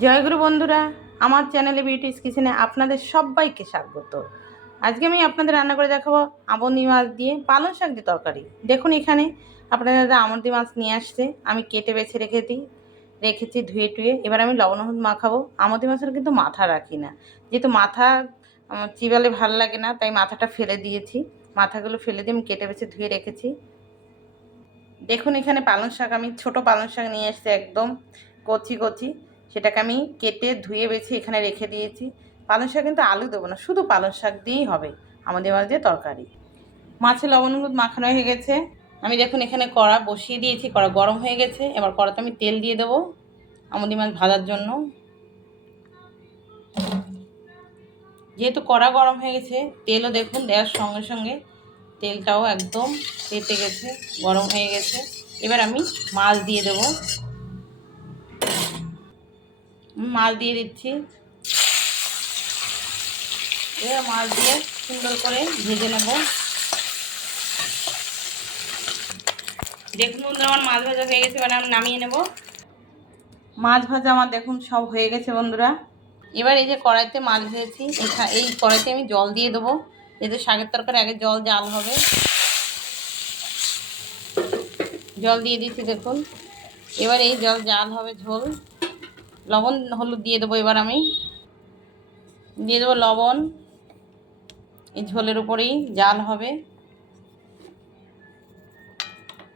জয়গুরু বন্ধুরা, আমার চ্যানেলে বিউটিস কিচেনে আপনাদের সবাইকে স্বাগত। আজকে আমি আপনাদের রান্না করে দেখাবো আমন্দি মাছ দিয়ে পালং শাক দিয়ে তরকারি। দেখুন এখানে আপনাদের দাদা আমন্দি মাছ নিয়ে আসছে, আমি কেটে বেছে রেখেছি ধুয়ে টুয়ে। এবার আমি লবণ হলুদ মাখাবো। আমন্দি মাছের কিন্তু মাথা রাখি না, যেহেতু মাথা চিবালে ভালো লাগে না, তাই মাথাটা ফেলে দিয়েছি। মাথাগুলো ফেলে দিয়ে আমি কেটে বেছে ধুয়ে রেখেছি। দেখুন এখানে পালং শাক, আমি ছোট পালং শাক নিয়ে এসেছি, একদম কচি কচি। সেটাকে আমি কেটে ধুয়ে বেছে এখানে রেখে দিয়েছি। পালং শাক কিন্তু আলু দেবো না, শুধু পালং শাক দিয়েই হবে আমাদের মাছ দিয়ে তরকারি। মাছে লবণ হলুদ মাখানো হয়ে গেছে। আমি দেখুন এখানে কড়া বসিয়ে দিয়েছি, কড়া গরম হয়ে গেছে। এবার কড়াতে আমি তেল দিয়ে দেবো আমুদি মাছ ভাজার জন্য। যেহেতু কড়া গরম হয়ে গেছে, তেলও দেখুন দেওয়ার সঙ্গে সঙ্গে তেলটাও একদম তেতে গেছে, গরম হয়ে গেছে। এবার আমি মাছ দিয়ে দেবো। মাছ দিয়ে দিচ্ছি। এবার মাছ দিয়ে সুন্দর করে ভেজে নেব। দেখুন বন্ধুরা, আমার মাছ ভাজা হয়ে গেছে, এবার আমি নামিয়ে নেব। মাছ ভাজা আমার দেখুন সব হয়ে গেছে বন্ধুরা। এবার এই যে কড়াইতে মাছ ভেজেছি, এই কড়াইতে আমি জল দিয়ে দেবো। যেহেতু শাকের তরকারি আগে জল জাল হবে, জল দিয়ে দিচ্ছি দেখুন। এবার এই জল জাল হবে, ঝোল লবণ হলুদ দিয়ে দেবো। এবার আমি দিয়ে দেবো লবণ, এই ঝোলের উপরেই জাল হবে।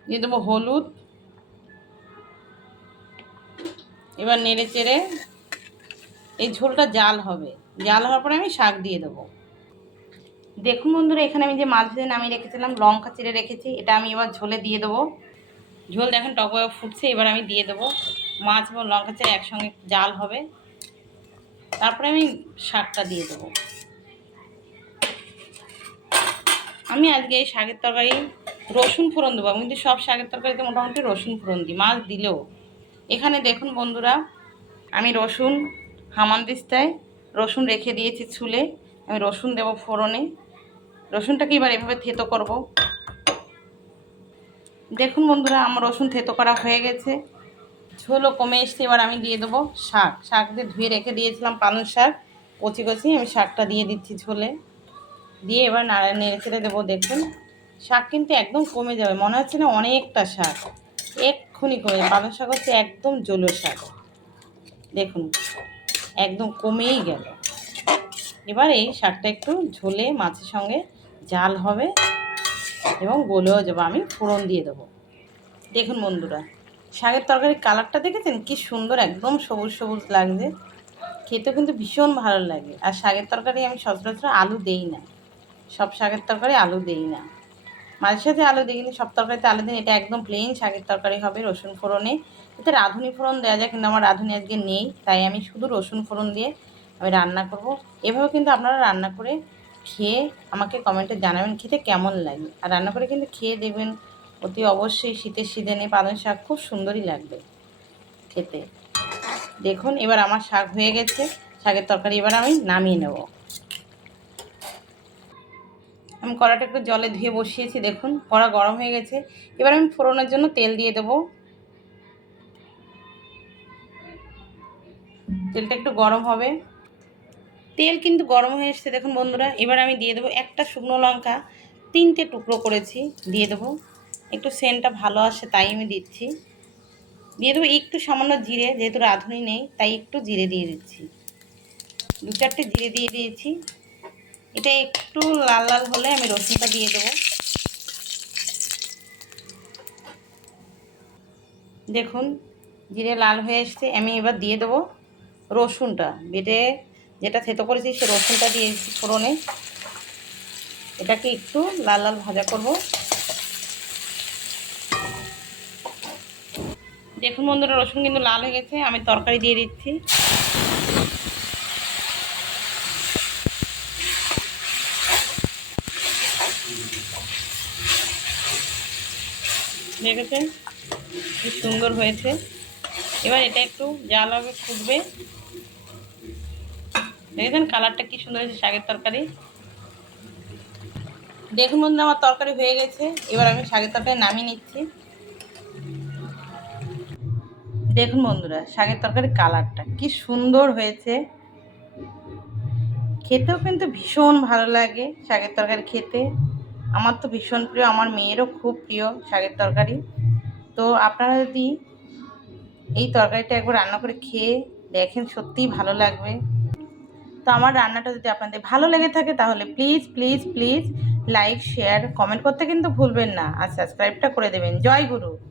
দিয়ে দেবো হলুদ। এবার নেড়ে চেড়ে এই ঝোলটা জাল হবে, জাল হওয়ার পরে আমি শাক দিয়ে দেবো। দেখুন বন্ধুরা, এখানে আমি যে মাছ ভেজে নামিয়ে রেখেছিলাম, লঙ্কা চিড়ে রেখেছি, এটা আমি এবার ঝোলে দিয়ে দেবো। ঝোল দেখেন টকবক ফুটছে, এবার আমি দিয়ে দেবো। মাছ এবং লঙ্কা চিড়ে একসঙ্গে জাল হবে, তারপরে আমি শাকটা দিয়ে দেবো। আমি আজকে এই শাকের তরকারি রসুন ফোড়ন দেবো, কিন্তু সব শাকের তরকারিতে মোটামুটি রসুন ফোড়ন দিই, মাছ দিলেও। এখানে দেখুন বন্ধুরা, আমি রসুন হামানদিস্তায় রসুন রেখে দিয়েছি ছুলে, আমি রসুন দেবো ফোড়নে। রসুনটাকে এবার এভাবে থেতো করব। দেখুন বন্ধুরা, আমার রসুন থেতো করা হয়ে গেছে, ঝোলও কমে এসছে। এবার আমি দিয়ে দেবো শাক দিয়ে ধুয়ে রেখে দিয়েছিলাম পালং শাক কচি কচি, আমি শাকটা দিয়ে দিচ্ছি ঝোলে। দিয়ে এবার নেড়ে চেড়ে দেবো। দেখুন শাক কিন্তু একদম কমে যাবে, মনে হচ্ছে না অনেকটা শাক, এক্ষুনি কমে। পালং শাক হচ্ছে একদম জলীয় শাক, দেখুন একদম কমেই গেল। এবার এই শাকটা একটু ঝোলে মাছের সঙ্গে জাল হবে এবং গলেও যাবো, আমি ফোড়ন দিয়ে দেবো। দেখুন বন্ধুরা, শাকের তরকারির কালারটা দেখেছেন কি সুন্দর, একদম সবুজ সবুজ লাগছে, খেতে কিন্তু ভীষণ ভালো লাগে। আর শাকের তরকারি আমি সচরাচর আলু দেই না, সব শাকের তরকারি আলু দেই না, মাঝে সাথে আলু দিই, কিন্তু সব তরকারিতে আলু দিই। এটা একদম প্লেন শাকের তরকারি হবে রসুন ফোড়নে। এতে রাঁধুনি ফোড়ন দেওয়া যায়, কিন্তু আমার রাঁধুনি আজকে নেই, তাই আমি শুধু রসুন ফোড়ন দিয়ে আমি রান্না করব। এভাবে কিন্তু আপনারা রান্না করে খেয়ে আমাকে কমেন্টে জানাবেন খেতে কেমন লাগে। আর রান্না করে কিন্তু খেয়ে দেখবেন অতি অবশ্যই শীতের সিজনে পালং শাক খুব সুন্দরই লাগবে খেতে। দেখুন এবার আমার শাক হয়ে গেছে, শাকের তরকারি এবার আমি নামিয়ে নেব। আমি কড়াটা একটু জলে ধুয়ে বসিয়েছি, দেখুন কড়া গরম হয়ে গেছে। এবার আমি ফোড়নের জন্য তেল দিয়ে দেবো। তেলটা একটু গরম হবে, তেল কিন্তু গরম হয়ে এসছে দেখুন বন্ধুরা। এবার আমি দিয়ে দেবো একটা শুকনো লঙ্কা 3টে টুকরো করেছি, দিয়ে দেবো। একটু সেন্টটা ভালো আসে তাই আমি দিচ্ছি। দিয়ে দেবো একটু সামান্য জিরে, যেহেতু রাঁধুনি নেই তাই একটু জিরে দিয়ে দিচ্ছি, 2-4টে জিরে দিয়ে দিয়েছি। এটা একটু লাল লাল হলে আমি রসুনটা দিয়ে দেবো। দেখুন জিরে লাল হয়ে এসছে, আমি এবার দিয়ে দেবো রসুনটা, বেটে যেটা থেতো করেছি সে রসুনটা দিয়েছি ফোড়নে। এটাকে একটু লাল লাল ভাজা করব। দেখুন বন্ধুরা, রসুন কিন্তু লাল হয়ে গেছে, আমি তরকারি দিয়ে দিচ্ছি। দেখেছেন কি সুন্দর হয়েছে। এবার এটা একটু জাল হবে, ফুটবে। দেখেছেন কালারটা কি সুন্দর হয়েছে শাকের তরকারি। দেখুন বন্ধুরা, আমার তরকারি হয়ে গেছে, এবার আমি শাকের তরকারি নামিয়ে নিচ্ছি। দেখুন বন্ধুরা, শাকের তরকারির কালারটা কি সুন্দর হয়েছে, খেতেও কিন্তু ভীষণ ভালো লাগে শাকের তরকারি খেতে। আমার তো ভীষণ প্রিয়, আমার মেয়েরও খুব প্রিয় শাকের তরকারি। তো আপনারা যদি এই তরকারিটা একবার রান্না করে খেয়ে দেখেন, সত্যিই ভালো লাগবে। তো আমার রান্নাটা যদি আপনাদের ভালো লেগে থাকে তাহলে please please please like, share, comment করতে কিন্তু ভুলবেন না, আর সাবস্ক্রাইবটা করে দেবেন। জয় গুরু।